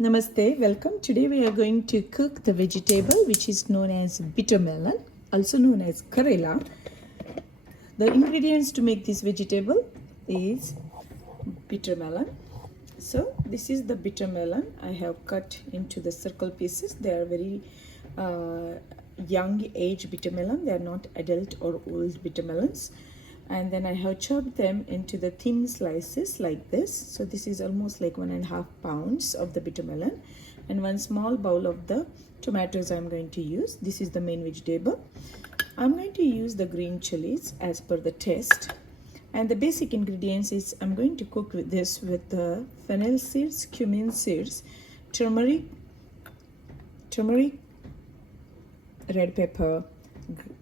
Namaste, welcome. Today we are going to cook the vegetable which is known as bitter melon, also known as karela. The ingredients to make this vegetable is bitter melon. So this is the bitter melon. I have cut into the circle pieces. They are very young age bitter melon. They are not adult or old bitter melons. And then I have chopped them into the thin slices like this. So this is almost like 1.5 pounds of the bitter melon, and one small bowl of the tomatoes I'm going to use. This is the main vegetable. I'm going to use the green chilies as per the taste, and the basic ingredients is I'm going to cook with this with the fennel seeds, cumin seeds, turmeric, red pepper,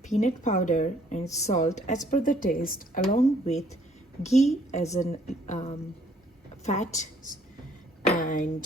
peanut powder and salt as per the taste, along with ghee as an fat, and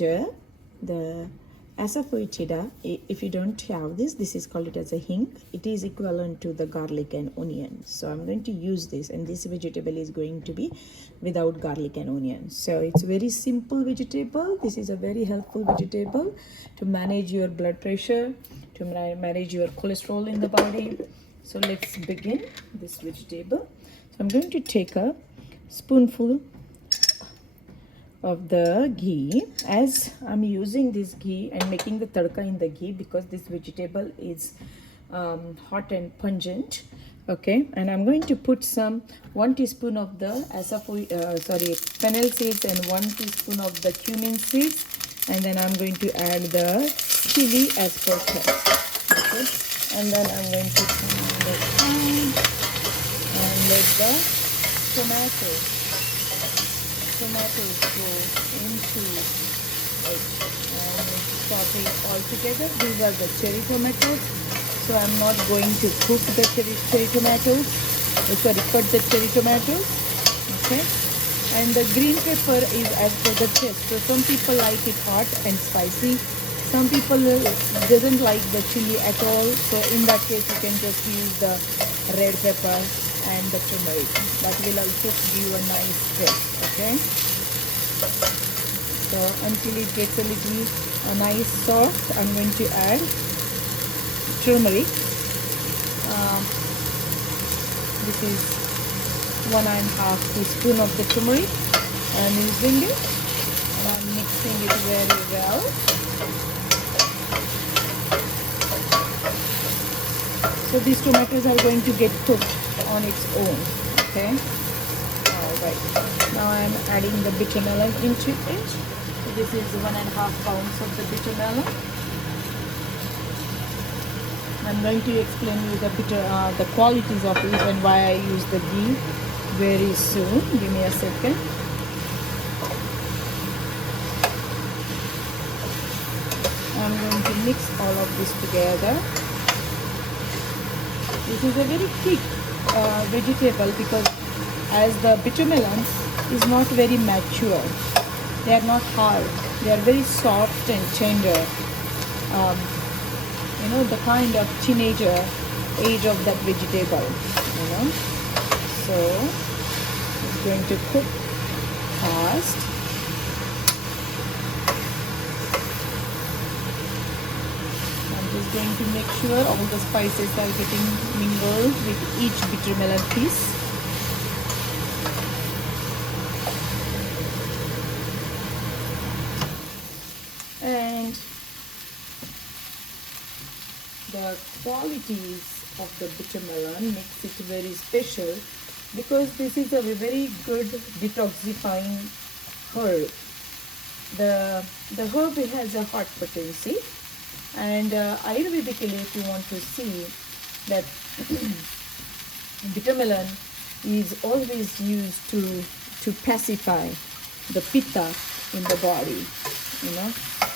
the asafoetida. If you don't have this is called it as a hing. It is equivalent to the garlic and onion. So I'm going to use this, and this vegetable is going to be without garlic and onion. So it's very simple vegetable. This is a very helpful vegetable to manage your blood pressure, to manage your cholesterol in the body. So let's begin this vegetable. So I'm going to take a spoonful of the ghee. As I'm using this ghee and making the tadka in the ghee because this vegetable is hot and pungent. Okay, and I'm going to put 1 teaspoon of the fennel seeds and 1 teaspoon of the cumin seeds, and then I'm going to add the chili as per taste. Okay, and then I'm going to turn it on and let the tomatoes go into it and saute it all together. These are the cherry tomatoes, so I'm not going to cook the cherry tomatoes. Cut the cherry tomatoes. Okay, and the green pepper is as per the taste. So some people like it hot and spicy. Some people doesn't like the chili at all. So in that case, you can just use the red pepper and the turmeric. That will also give a nice taste. Okay. So until it gets a little nice soft, I'm going to add turmeric. This is 1.5 teaspoon of the turmeric. I'm using it and I'm mixing it very well. So these tomatoes are going to get cooked on its own. Okay. Alright. Now I'm adding the bitter melon into it. So this is 1.5 pounds of the bitter melon. I'm going to explain you the qualities of it and why I use the ghee very soon. Give me a second. I'm going to mix all of this together. This is a very thick vegetable because as the bitter melons is not very mature. They are not hard. They are very soft and tender. The kind of teenager age of that vegetable. So it's going to cook fast. I'm just going to make sure all the spices are getting mingled with each bitter melon piece. And the qualities of the bitter melon makes it very special because this is a very good detoxifying herb. The herb has a heart potency, and Ayurvedically, if you want to see that bitter melon is always used to pacify the pitta in the body.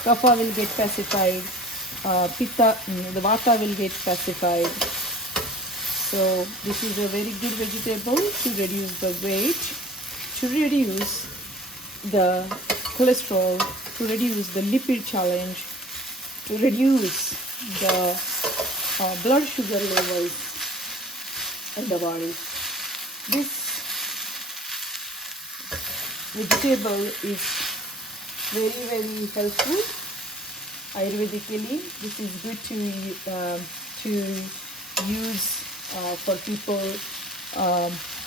Kapha will get pacified, pitta, the vata will get pacified. So this is a very good vegetable to reduce the weight, to reduce the cholesterol, to reduce the lipid challenge, to reduce the blood sugar levels in the body. This vegetable is very, very helpful. Ayurvedically, this is good to use for people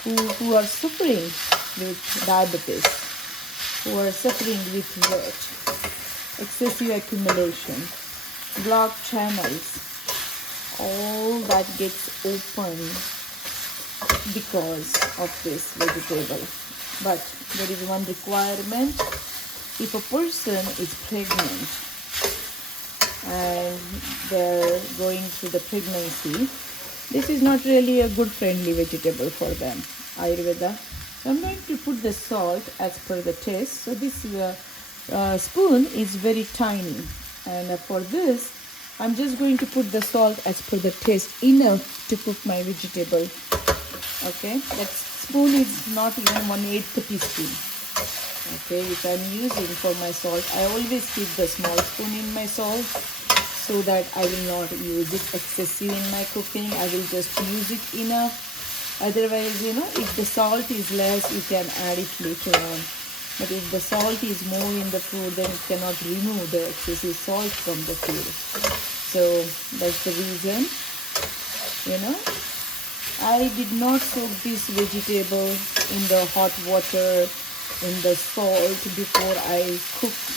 who are suffering with diabetes, who are suffering with weight, excessive accumulation, blocked channels. All that gets open because of this vegetable. But there is one requirement. If a person is pregnant and they're going through the pregnancy, this is not really a good friendly vegetable for them, Ayurveda. So I'm going to put the salt as per the taste. So this spoon is very tiny, and for this I'm just going to put the salt as per the taste, enough to cook my vegetable. Okay, that spoon is not even 1/8 teaspoon. Okay, which I'm using for my salt. I always keep the small spoon in my salt so that I will not use it excessive in my cooking. I will just use it enough. Otherwise, if the salt is less, you can add it later on. But if the salt is more in the food, then it cannot remove the excessive salt from the food. So that's the reason, I did not soak this vegetable in the hot water, in the salt before I cooked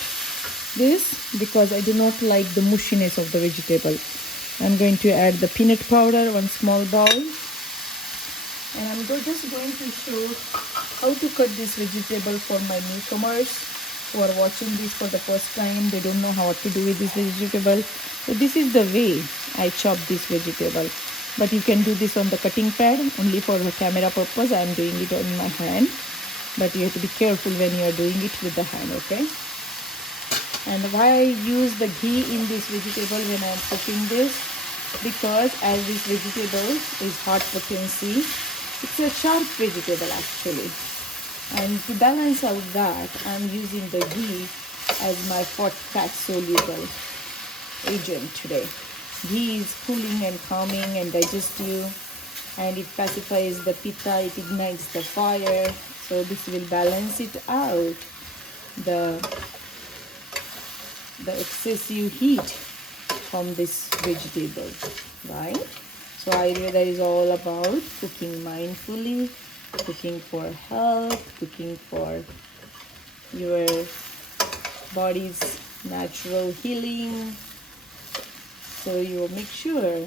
this, because I do not like the mushiness of the vegetable. I'm going to add the peanut powder, 1 small bowl. And I'm just going to show how to cut this vegetable for my newcomers who are watching this for the first time. They don't know how to do with this vegetable. So this is the way I chop this vegetable. But you can do this on the cutting pad. Only for the camera purpose, I am doing it on my hand. But you have to be careful when you are doing it with the hand, okay? And why I use the ghee in this vegetable when I am cooking this? Because as this vegetable is hot potency, it's a sharp vegetable actually. And to balance out that, I'm using the ghee as my fat soluble agent today. Ghee is cooling and calming and digestive, and it pacifies the pitta, it ignites the fire. So this will balance it out, the excessive heat from this vegetable, right? So Ayurveda is all about cooking mindfully, cooking for health, cooking for your body's natural healing. So you make sure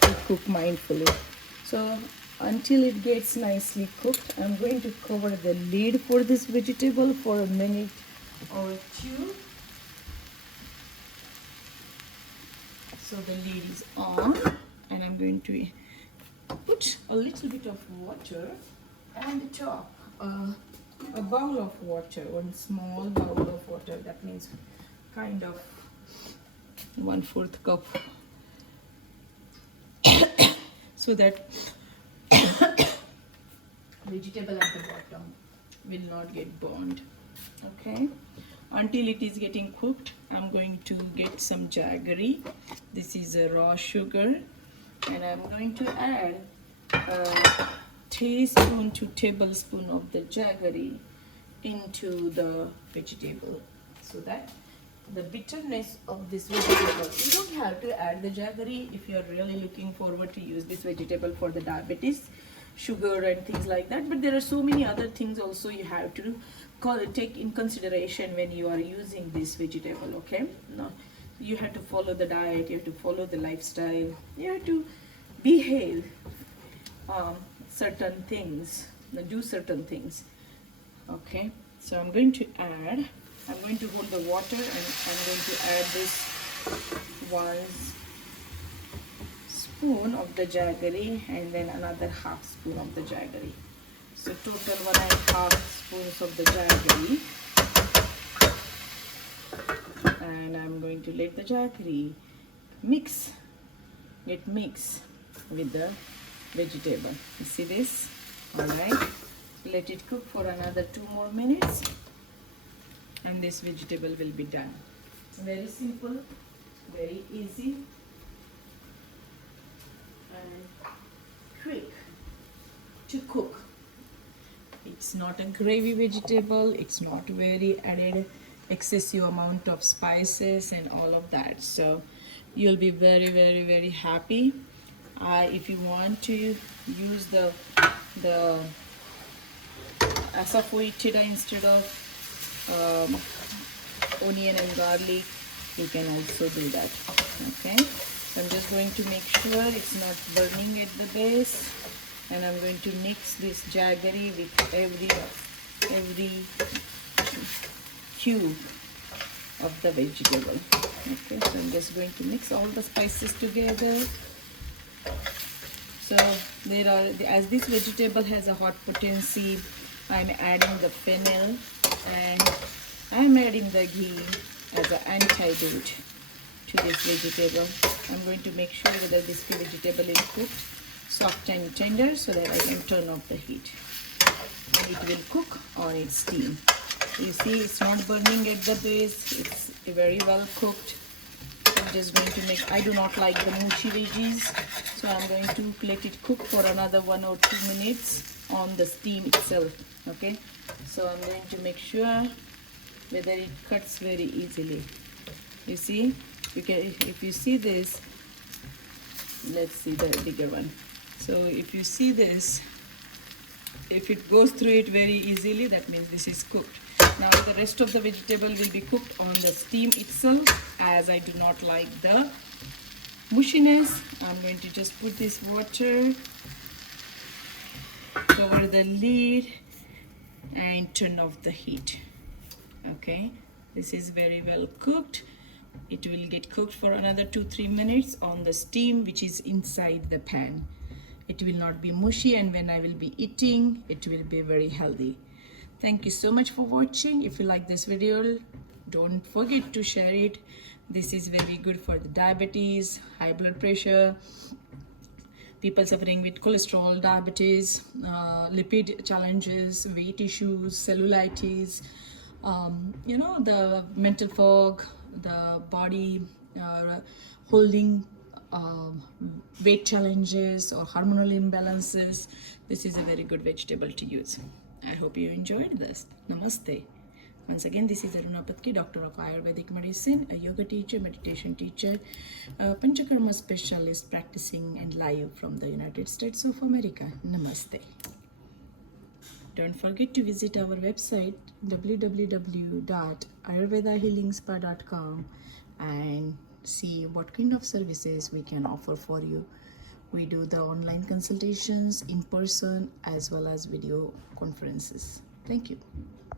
to cook mindfully. So until it gets nicely cooked, I'm going to cover the lid for this vegetable for a minute or two. So the lid is on, and I'm going to put a little bit of water on the top, a bowl of water, 1 small bowl of water. That means kind of 1/4 cup, so that vegetable at the bottom will not get burned. Okay, until it is getting cooked, I'm going to get some jaggery. This is a raw sugar, and I'm going to add a teaspoon to tablespoon of the jaggery into the vegetable, so that the bitterness of this vegetable, you don't have to add the jaggery if you are really looking forward to use this vegetable for the diabetes, sugar and things like that. But there are so many other things also you have to take in consideration when you are using this vegetable. Okay, no, you have to follow the diet, you have to follow the lifestyle, you have to behave certain things, do certain things. Okay, so I'm going to hold the water, and I'm going to add this 1 spoon of the jaggery, and then another 1/2 spoon of the jaggery. So total 1 1/2 spoons of the jaggery. And I'm going to let the jaggery get mixed with the vegetable. You see this? Alright. Let it cook for another 2 more minutes, and this vegetable will be done. Very simple, very easy, and quick to cook. It's not a gravy vegetable. It's not very added excessive amount of spices and all of that. So you'll be very, very, very happy. If you want to use the asafoetida instead of um, onion and garlic, you can also do that. Okay, so I'm just going to make sure it's not burning at the base, and I'm going to mix this jaggery with every cube of the vegetable. Okay, so I'm just going to mix all the spices together. So there are, as this vegetable has a hot potency, I'm adding the fennel and I'm adding the ghee as an antidote to this vegetable. I'm going to make sure whether this vegetable is cooked soft and tender so that I can turn off the heat. And it will cook on its steam. You see, it's not burning at the base. It's very well cooked. I'm just going to make, I do not like the mushy veggies, so I'm going to let it cook for another 1 or 2 minutes on the steam itself. Okay, so I'm going to make sure whether it cuts very easily. You see, you can, if you see this, let's see the bigger one. So if you see this, if it goes through it very easily, that means this is cooked. Now the rest of the vegetable will be cooked on the steam itself. As I do not like the mushiness, I'm going to just put this water, cover the lid and turn off the heat. Okay, this is very well cooked. It will get cooked for another 2-3 minutes on the steam which is inside the pan. It will not be mushy, and when I will be eating, it will be very healthy. Thank you so much for watching. If you like this video, don't forget to share it. This is very good for the diabetes, high blood pressure, people suffering with cholesterol, diabetes, lipid challenges, weight issues, cellulitis, you know, the mental fog, the body holding weight challenges or hormonal imbalances. This is a very good vegetable to use. I hope you enjoyed this. Namaste. Once again, this is Aruna Patki, Doctor of Ayurvedic Medicine, a yoga teacher, meditation teacher, a Panchakarma specialist practicing and live from the United States of America. Namaste. Don't forget to visit our website www.ayurvedahealingspa.com and see what kind of services we can offer for you. We do the online consultations in person as well as video conferences. Thank you.